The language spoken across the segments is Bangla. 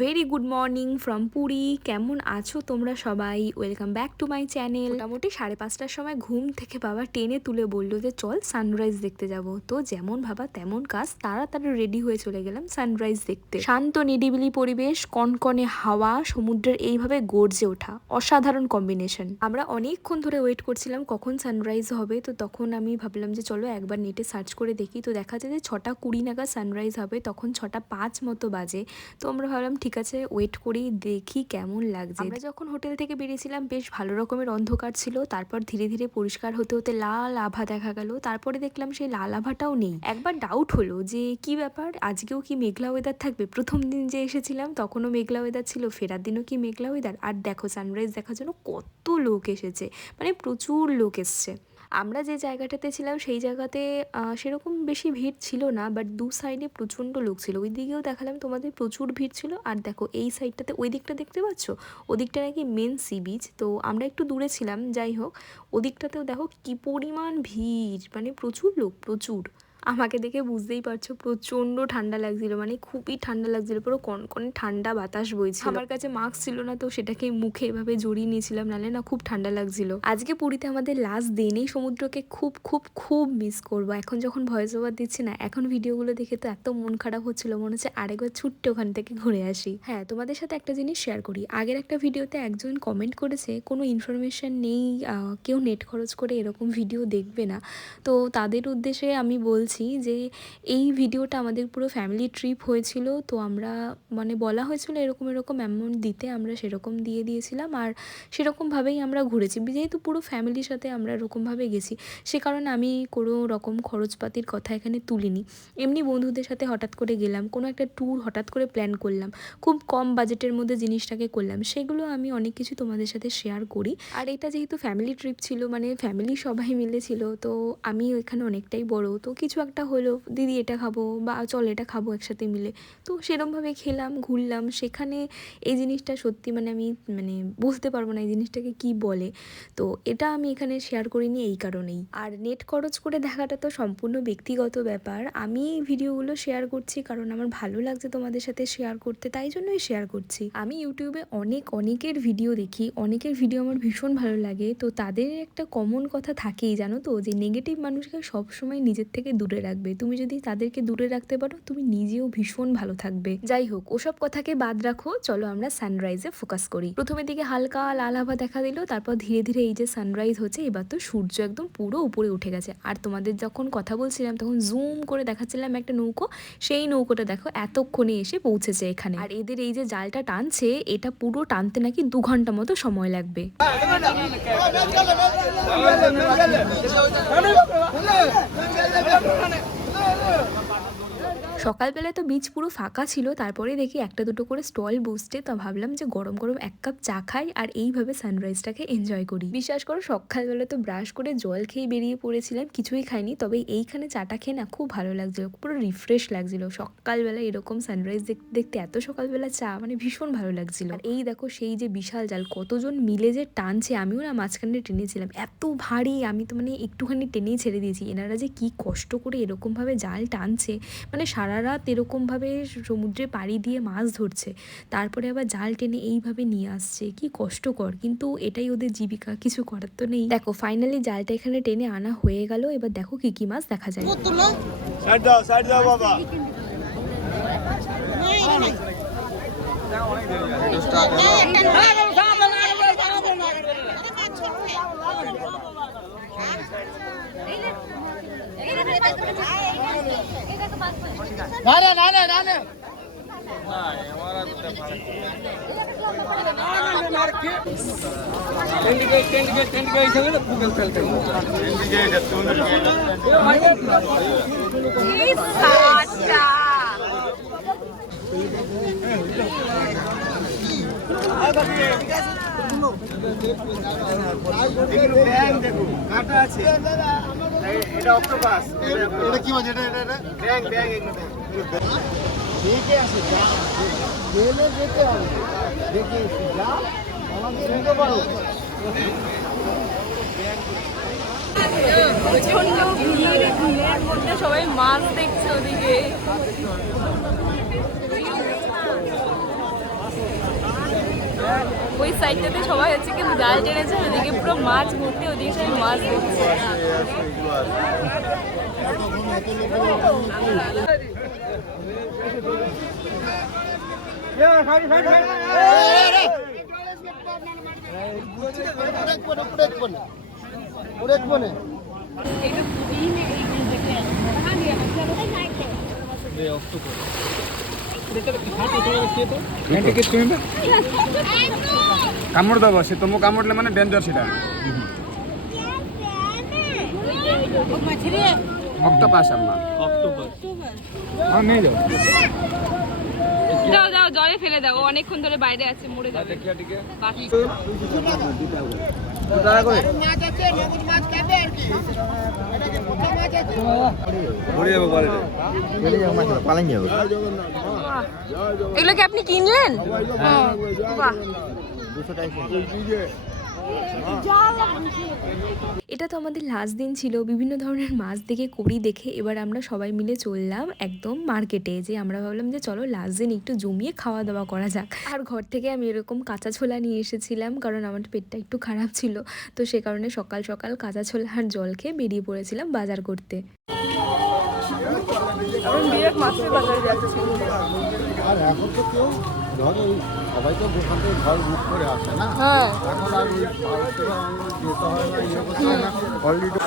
Very good morning from Puri. কেমন আছো তোমরা সবাই? Welcome back to my channel. মোটামুটি 5:30টার সময় ঘুম থেকে বাবা টেনে তুলে বললো যে চল সানরাইজ দেখতে যাব। তো যেমন ভাবা তেমন কাজ, তাড়াতাড়ি রেডি হয়ে চলে গেলাম সানরাইজ দেখতে। শান্ত নিরিবিলি পরিবেশ, কনকনে হাওয়া, সমুদ্রের এইভাবে গর্জে ওঠা, অসাধারণ কম্বিনেশন। আমরা অনেকক্ষণ ধরে ওয়েট করছিলাম কখন সানরাইজ হবে। তো তখন আমি ভাবলাম যে চলো একবার নেটে সার্চ করে দেখি। তো দেখা যায় যে 6:20 নাগাদ সানরাইজ হবে, তখন 6:05 মতো বাজে। তো আমরা ভাবলাম ঠিক আছে ওয়েট করি, দেখি কেমন লাগছে। আমরা যখন হোটেল থেকে বেরিয়েছিলাম বেশ ভালো রকমের অন্ধকার ছিল, তারপর ধীরে ধীরে পরিষ্কার হতে হতে লাল আভা দেখা গেল। তারপরে দেখলাম সেই লাল আভাটাও নেই। একবার ডাউট হলো যে কি ব্যাপার, আজকেও কি মেঘলা ওয়েদার থাকবে? প্রথম দিন যে এসেছিলাম তখনও মেঘলা ওয়েদার ছিল, ফেরার দিনও কি মেঘলা ওয়েদার? আর দেখো সানরাইজ দেখার জন্য কত লোক এসেছে, মানে প্রচুর লোক এসছে। আমরা যে জায়গাটাতে ছিলাম সেই জায়গাতে সেরকম বেশি ভিড় ছিল না, বাট দু সাইডে প্রচণ্ড লোক ছিল। ওই দিকেও দেখালাম তোমাদের প্রচুর ভিড় ছিল। আর দেখো এই সাইডটাতে, ওই দিকটা দেখতে পাচ্ছ, ওদিকটা নাকি মেন সি বিচ। তো আমরা একটু দূরে ছিলাম, যাই হোক ওদিকটাতেও দেখো কি পরিমাণ ভিড়, মানে প্রচুর লোক, প্রচুর। আমাকে দেখে বুঝতেই পারছো প্রচণ্ড ঠান্ডা লাগছিল, মানে খুবই ঠান্ডা লাগছিল, পুরো কনকনে ঠান্ডা বাতাস বইছিল। আমার কাছে মাস্ক ছিল না, তো সেটাকে মুখে এভাবে জড়িয়ে নিয়েছিলাম, নাহলে না খুব ঠান্ডা লাগছিল। আজকে পুরীতে আমাদের লাস্ট দিন, এই সমুদ্রকে খুব খুব খুব মিস করবো। এখন যখন ভয়েস ওভার দিচ্ছি না, এখন ভিডিওগুলো দেখে তো এত মন খারাপ হচ্ছিল, মনে হচ্ছে আরেকবার ছুট্টে ওখান থেকে ঘুরে আসি। হ্যাঁ, তোমাদের সাথে একটা জিনিস শেয়ার করি। আগের একটা ভিডিওতে একজন কমেন্ট করেছে কোনো ইনফরমেশন নেই, কেউ নেট খরচ করে এরকম ভিডিও দেখবে না। তো তাদের উদ্দেশ্যে আমি বলছি যে এই ভিডিওটা আমাদের পুরো ফ্যামিলি ট্রিপ হয়েছিল। তো আমরা মানে বলা হয়েছিল এরকম এরকম অ্যামাউন্ট দিতে, আমরা সেরকম দিয়ে দিয়েছিলাম। আর সেরকমভাবেই আমরা ঘুরেছি, যেহেতু পুরো ফ্যামিলির সাথে আমরা এরকমভাবে গেছি, সে কারণে আমি কোনো রকম খরচপাতির কথা এখানে তুলিনি। এমনি বন্ধুদের সাথে হঠাৎ করে গেলাম, কোনো একটা ট্যুর হঠাৎ করে প্ল্যান করলাম, খুব কম বাজেটের মধ্যে জিনিসটাকে করলাম, সেগুলো আমি অনেক কিছু তোমাদের সাথে শেয়ার করি। আর এটা যেহেতু ফ্যামিলি ট্রিপ ছিল, মানে ফ্যামিলি সবাই মিলে ছিল, তো আমি এখানে অনেকটাই বড়, তো কিছু একটা হলো, দিদি এটা খাবো বা চল এটা খাবো একসাথে মিলে, তো সেরকমভাবে খেলাম, ঘুরলাম। সেখানে এই জিনিসটা সত্যি মানে আমি মানে বুঝতে পারবো না এই জিনিসটাকে কি বলে। তো এটা আমি এখানে শেয়ার করিনি এই কারণেই। আর নেট খরচ করে দেখাটা তো সম্পূর্ণ ব্যক্তিগত ব্যাপার। আমি ভিডিওগুলো শেয়ার করছি কারণ আমার ভালো লাগছে তোমাদের সাথে শেয়ার করতে, তাই জন্যই শেয়ার করছি। আমি ইউটিউবে অনেকের ভিডিও দেখি, অনেকের ভিডিও আমার ভীষণ ভালো লাগে। তো তাদের একটা কমন কথা থাকেই জানো তো, যে নেগেটিভ মানুষকে সবসময় নিজের থেকে দূরে রাখবে। তুমি যদি তাদেরকে দূরে রাখতে পারো, তুমি নিজেও ভীষণ ভালো থাকবে। যাই হোক, ওসব কথাকে বাদ রাখো, চলো আমরা সানরাইজে ফোকাস করি। প্রথমের দিকে হালকা লাল আভা দেখা দিল, তারপর ধীরে ধীরে এই যে সানরাইজ হচ্ছে, এবার তো সূর্য একদম পুরো উপরে উঠে গেছে। আর তোমাদের যখন কথা বলছিলাম তখন জুম করে দেখাচ্ছিলাম একটা নৌকো, সেই নৌকোটা দেখো এতক্ষণে এসে পৌঁছেছে এখানে। আর এদের এই যে জালটা টানছে, এটা পুরো টানতে নাকি 2 ঘন্টা মতো সময় লাগবে। সকালবেলায় তো বিচ পুরো ফাঁকা ছিল, তারপরে দেখি একটা দুটো করে স্টল বসছে। তো ভাবলাম যে গরম গরম 1 কাপ চা খাই আর এইভাবে সানরাইজটাকে এনজয় করি। বিশ্বাস করো সকালবেলা তো ব্রাশ করে জল খেয়ে বেরিয়ে পড়েছিলাম, কিছুই খাইনি, তবে এইখানে চাটা খেয়ে না খুব ভালো লাগছিল, পুরো রিফ্রেশ লাগছিল। সকালবেলা এরকম সানরাইজ দেখতে এত সকালবেলা চা মানে ভীষণ ভালো লাগছিল। আর এই দেখো সেই যে বিশাল জাল, কতজন মিলে যে টানছে, আমিও না মাঝখানে টেনেছিলাম, এত ভারী, আমি তো মানে একটুখানি টেনেই ছেড়ে দিয়েছি। এনারা যে কি কষ্ট করে এরকমভাবে জাল টানছে, মানে সারা রাত এরকমভাবে সমুদ্রে পাড়ি দিয়ে মাছ ধরছে, তারপরে আবার জাল টেনে এইভাবে নিয়ে আসছে, কি কষ্টকর, কিন্তু এটাই ওদের জীবিকা, কিছু করার তো নেই। দেখো ফাইনালি জালটা এখানে টেনে আনা হয়ে গেল। এবার দেখো কি কি মাছ দেখা যায়। সাইড দাও বাবা। দেখো কাটা আছে, এটা অক্টোপাস, এটা কি মাছ? এটা ব্যাং এগুলো দেখে আসে, যা গেলে যেতে হবে, দেখে এসে যা আমাদের নিতে পারো। প্রচন্ড ভিড়ের মধ্যে সবাই মাছ দেখছে ওদিকে। ওই সাইডটাতে সবাই হচ্ছে কিন্তু জাল টেনেছে, ওদিকে পুরো মাছ ভর্তি, ওদিকে সবাই মাছ দেখছে। କାମୁଡ଼ି ଦେବ ସେ ତୁମକୁ କାମୁଡ଼ିଲେ ମାନେ ଡେଞ୍ଜର ସେଟା। অক্টোপাস আম্মা। হ্যাঁ নিয়ে যাও। যাও যাও জলে ফেলে দাও, অনেকক্ষণ ধরে বাইরে আছে, মরে যাবে। দেখিয়া টিকে বাকি দাঁড়া করে মাছ আছে, মাগুর মাছ খাবে আর কি। এটা কি পোতা মাছ আছে? পড়ে যাবে বলে চলে যাও মাছ পালান যাবে। এগুলো কি আপনি কিনলেন? হ্যাঁ বাহ, 200 টাকা। এটা তো আমাদের লাস্ট দিন ছিল। বিভিন্ন ধরনের মাছ দেখে কড়ি দেখে এবার আমরা সবাই মিলে চললাম একদম মার্কেটে, যে আমরা ভাবলাম যে চলো লাস্ট দিন একটু জমিয়ে খাওয়া দাওয়া করা যাক। আর ঘর থেকে আমি এরকম কাঁচা ছোলা নিয়ে এসেছিলাম, কারণ আমার পেটটা একটু খারাপ ছিল, তো সে কারণে সকাল সকাল কাঁচা ছোলা আর জল খেয়ে বেরিয়ে পড়েছিলাম বাজার করতে। আর এখন তো কেউ ধরো সবাই তো দোকান থেকে ঘর বুক করে আসে না, এখন আর ওই যেতে হয় না, ইয়ে করতে হয় না অলরেডি।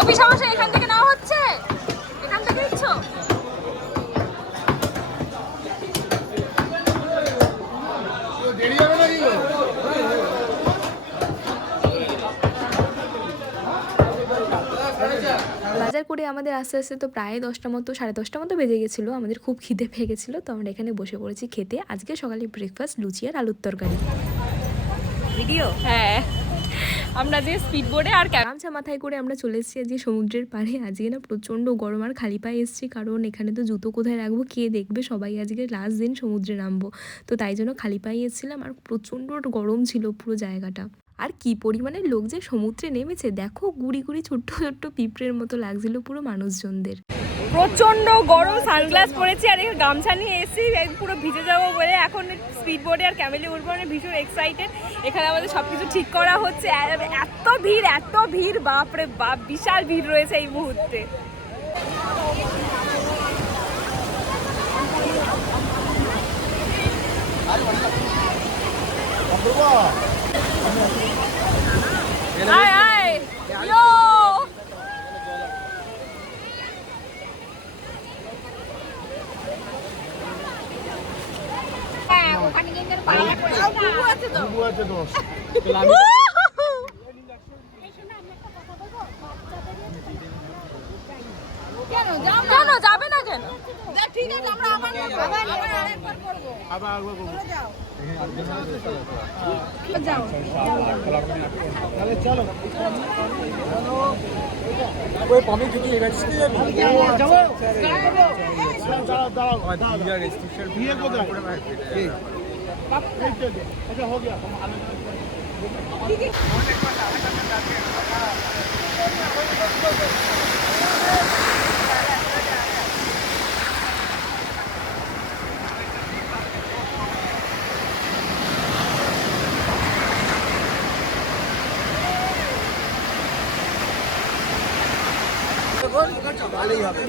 অফিস আমাশা এখান থেকে নেওয়া হচ্ছে, এখান থেকে দিচ্ছ। দেরি হবে না কি গো? বাজার করে আমাদের আস্তে আস্তে তো প্রায় 10টা মতো, 10:30 মতো বেজে গেছিলো। আমাদের খুব খিদে পেয়ে গেছিলো, তো আমরা এখানে বসে পড়েছি খেতে। আজকে সকালে ব্রেকফাস্ট লুচি আর আলুর তরকারি। ভিডিও হ্যাঁ, আমরা যে স্পিড বোর্ডে আর গামছা মাথায় করে আমরা চলে এসেছি আজকে সমুদ্রের পাড়ে। আজকে না প্রচণ্ড গরম, আর খালি পায়ে এসেছি, কারণ এখানে তো জুতো কোথায় রাখবো, কে দেখবে, সবাই আজকে লাস্ট দিন সমুদ্রে নামবো, তো তাই জন্য খালি পায়ে এসেছিলাম। আর প্রচণ্ড গরম ছিল পুরো জায়গাটা। আর কি পরিমাণে লোক যে সমুদ্রে নেমেছে দেখো, গুড়ি গুড়ি ছোট্ট ছোট্ট পিঁপড়ের মতো লাগছিল পুরো মানুষজনদের। প্রচণ্ড গরম, সানগ্লাস পরেছি আর এই গামছা নিয়ে এসেছি, পুরো ভিজে যাবো বলে। এখন স্পিড বোর্ডে আর ক্যামেলে উঠবো, মানে ভীষণ এক্সাইটেড। এখানে আমাদের সব কিছু ঠিক করা হচ্ছে। এত ভিড়, বাপরে বাপ, বিশাল ভিড় রয়েছে এই মুহূর্তে। আয় আয় ইয়ো, বুবু আছে 10। কেন যাবে না কেন? ঠিক আছে, আমরা আবার আরেকবার করব। আবার একবার করবো। যাও তাহলে চলো। ওই পানি যদি এগেছে যাবো। দাঁড়াও। বিয়ে কোথায়? अच्छा हो गया।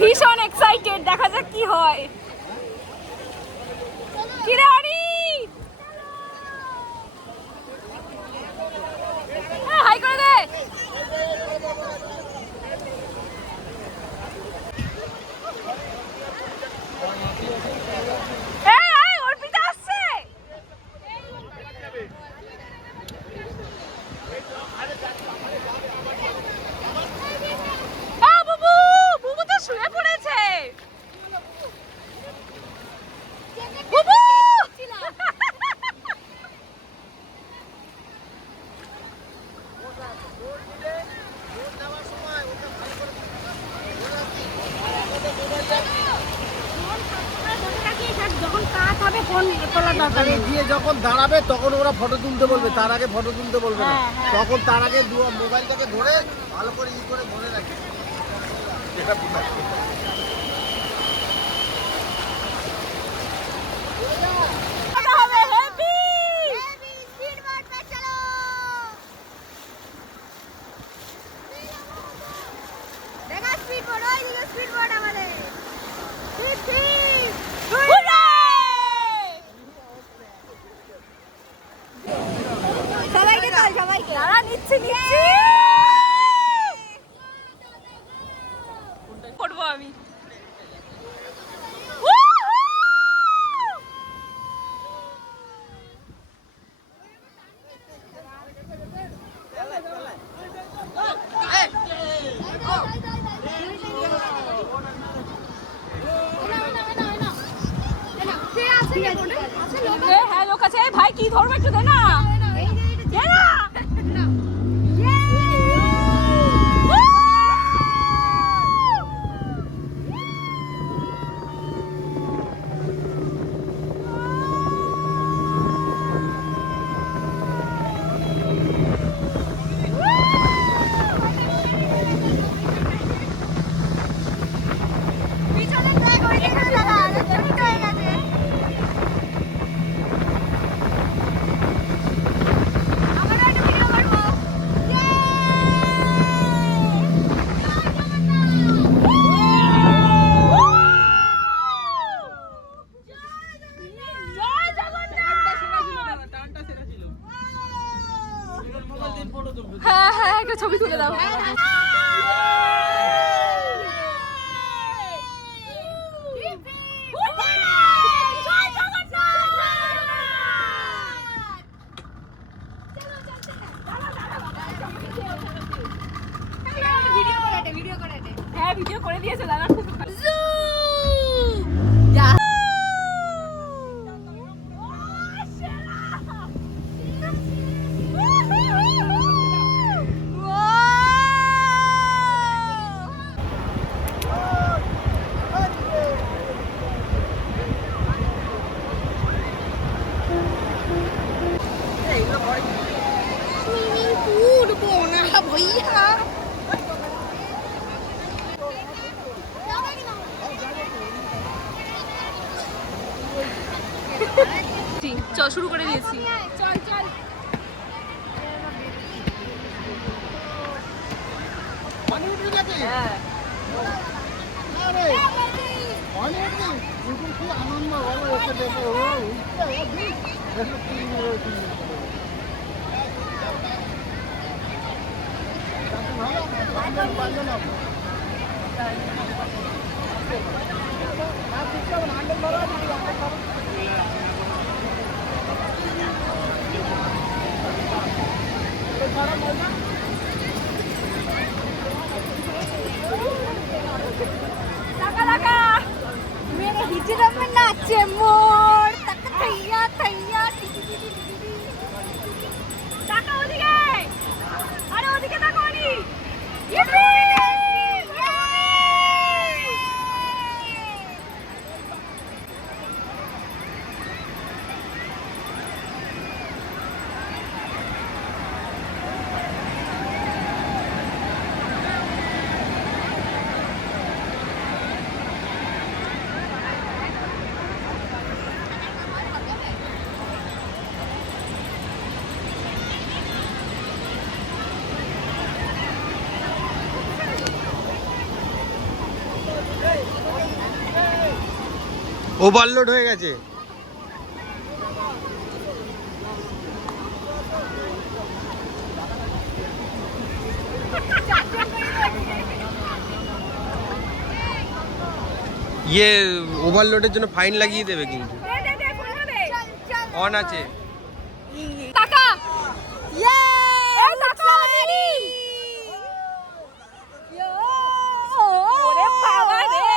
ভীষণ এক্সাইটেড, দেখা যাক কি হয়। কি রে হরি, হাই করে দে। তখন তোলা দরকার এখানে গিয়ে যখন দাঁড়াবে তখন ওরা ফটো তুলতে বলবে, তার আগে ফটো তুলতে বলবে না। হ্যাঁ, হ্যাঁ। তখন তার আগে মোবাইলটাকে ধরে ভালো করে করে ধরে রাখে। এটা করবো আমি। হ্যাঁ লোক আছে ভাই, কি ধরবো একটু দে না। দে না। হ্যাঁ হ্যাঁ একটা ছবি তুলে দাও। হ্যাঁ ভিডিও করে দিয়েছে দাদা। চল শুরু করে দিয়েছি। চল চল। হ্যাঁ কি আনন্দ বলো ওকে দেখে। ও मेरे हिजड़ा में नाचे मोर तक थैया थैया টাকা ওদিকে, আরে ওদিকে টাকা নি। ওভারলোড হয়ে গেছে। ইয়ে ওভারলোডের জন্য ফাইন লাগিয়ে দেবে কিন্তু। অন আছে। টাকা এই টাকা নেই। ওরে বাবা রে।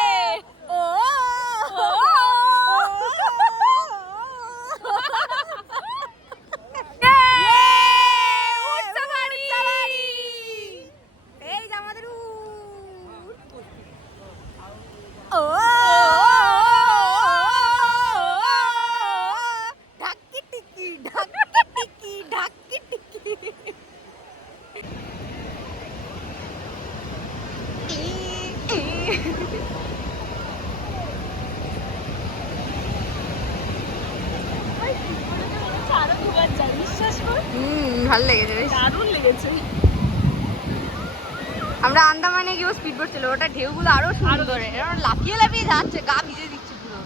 ভালো লেগেছে বেশ, দারুণ লেগেছে। আমরা আন্দামানে গিয়েও স্পিড বোট ছিল, ওটা ঢেউগুলো আরো সুন্দর, এরকম লাফিয়ে লাফিয়ে যাচ্ছে, গা ভিজে দিচ্ছে পুরো।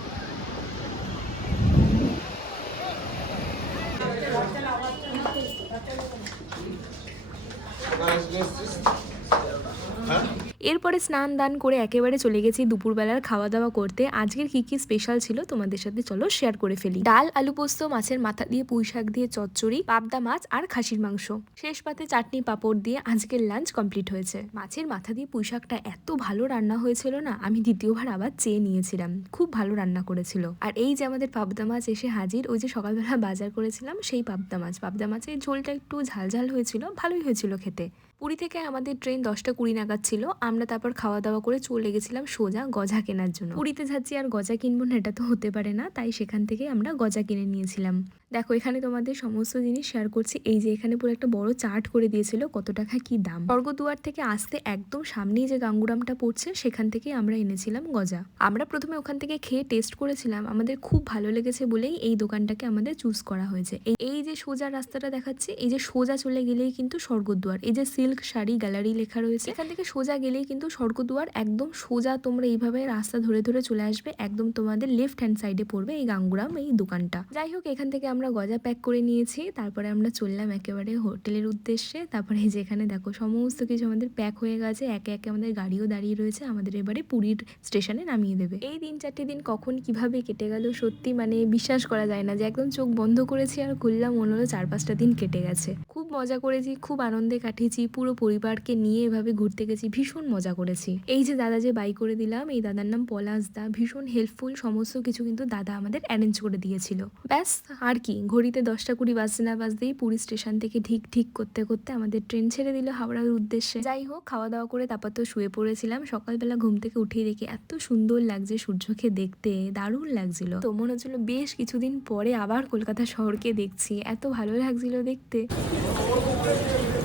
এরপরে স্নান দান করে একেবারে চলে গেছি দুপুরবেলার খাওয়া দাওয়া করতে। আজকের কি কি স্পেশাল ছিল তোমাদের সাথে চলো শেয়ার করে ফেলি। ডাল, আলু পোস্ত, মাছের মাথা দিয়ে পুঁই শাক দিয়ে চচ্চড়ি, পাবদা মাছ আর খাসির মাংস, শেষ পাতে চাটনি পাঁপড় দিয়ে আজকের লাঞ্চ কমপ্লিট হয়েছে। মাছের মাথা দিয়ে পুঁই শাকটা এত ভালো রান্না হয়েছিল না, আমি দ্বিতীয়বার আবার চেয়ে নিয়েছিলাম, খুব ভালো রান্না করেছিল। আর এই যে আমাদের পাবদা মাছ এসে হাজির, ওই যে সকালবেলা বাজার করেছিলাম সেই পাবদা মাছ। পাবদা মাছের ঝোলটা একটু ঝালঝাল হয়েছিল, ভালোই হয়েছিল খেতে। পুরী থেকে আমাদের ট্রেন 10টা 20 নাগাদ ছিল। আমরা তারপর খাওয়া দাওয়া করে চলে গেছিলাম সোজা গজা কেনার জন্য। পুরীতে যাচ্ছি আর গজা কিনবো না, এটা তো হতে পারে না, তাই সেখান থেকে আমরা গজা কিনে নিয়েছিলাম। দেখো এখানে তোমাদের সমস্ত জিনিস শেয়ার করছি। এই যে এখানে পুরো একটা বড় চার্ট করে দিয়েছিল কত টাকা কি দাম। স্বর্গদুয়ার থেকে আসতে একদম সামনেই যে গাঙ্গুরামটা পড়ছে সেখান থেকে আমরা এনেছিলাম গজা। আমরা প্রথমে ওখান থেকে খেয়ে টেস্ট করেছিলাম, আমাদের খুব ভালো লেগেছে বলেই এই দোকানটাকে আমাদের চুজ করা হয়েছে। এই যে সোজা রাস্তাটা দেখাচ্ছে, এই যে সোজা চলে গেলেই কিন্তু স্বর্গদুয়ার। এই যে সিল্ক শাড়ি গ্যালারি লেখা রয়েছে, এখান থেকে সোজা গেলেই কিন্তু স্বর্গদুয়ার। একদম সোজা তোমরা এইভাবে রাস্তা ধরে ধরে চলে আসবে, একদম তোমাদের লেফট হ্যান্ড সাইডে পড়বে এই গাঙ্গুরাম এই দোকানটা। যাই হোক এখান থেকে আমরা গজা প্যাক করে নিয়েছি, তারপরে আমরা চললাম একেবারে হোটেলের উদ্দেশ্যে। তারপরে এই যে এখানে দেখো সমস্ত কিছু আমাদের প্যাক হয়ে গেছে, একে একে আমাদের গাড়িও দাঁড়িয়ে রয়েছে, আমাদের এবারে পুরীর স্টেশনে নামিয়ে দেবে। এই 3-4 দিন কখন কিভাবে কেটে গেল সত্যি মানে বিশ্বাস করা যায় না, যে একদম চোখ বন্ধ করেছি আর খুললাম মনে হলো 4-5টা দিন কেটে গেছে। খুব মজা করেছি, খুব আনন্দে কাটিয়েছি, পুরো পরিবারকে নিয়ে এভাবে ঘুরতে গেছি, ভীষণ মজা করেছি। এই যে দাদা যে বাই করে দিলাম, এই দাদার নাম পলাশ দা, ভীষণ হেল্পফুল, সমস্ত কিছু কিন্তু দাদা আমাদের অ্যারেঞ্জ করে দিয়েছিল। ব্যাস আর কি, ঘড়িতে 10টা 20 বাজতে না বাজতেই পুরী স্টেশন থেকে ঠিক ঠিক করতে করতে আমাদের ট্রেন ছেড়ে দিল হাওড়ার উদ্দেশ্যে। যাই হোক খাওয়া দাওয়া করে তারপর তো শুয়ে পড়েছিলাম। সকালবেলা ঘুম থেকে উঠেই দেখি এত সুন্দর লাগছে সূর্যকে দেখতে, দারুণ লাগছিল। তো মনে হচ্ছিল বেশ কিছুদিন পরে আবার কলকাতা শহরকে দেখছি, এত ভালো লাগছিল দেখতে।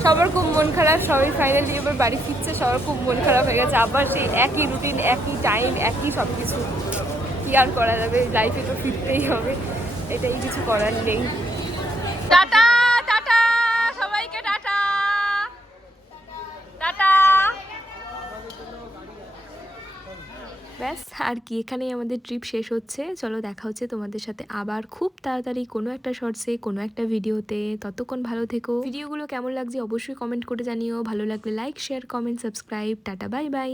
সবার খুব মন খারাপ, সবাই ফাইনালি এবার বাড়ি ফিরছে, সবার খুব মন খারাপ হয়ে গেছে। আবার সেই একই রুটিন, একই টাইম, একই সব কিছু। কি আর করা যাবে, লাইফে তো ফিরতেই হবে, এটাই কিছু করার নেই। টাটা টাটা সবাইকে, টাটা টাটা। ব্যাস আর কি, এখানেই আমাদের ট্রিপ শেষ হচ্ছে। চলো দেখা হচ্ছে তোমাদের সাথে আবার খুব তাড়াতাড়ি কোনো একটা শর্টসে, কোনো একটা ভিডিওতে। ততক্ষণ ভালো থেকো। ভিডিওগুলো কেমন লাগছে অবশ্যই কমেন্ট করে জানিও, ভালো লাগলে like share comment subscribe. Tata bye bye.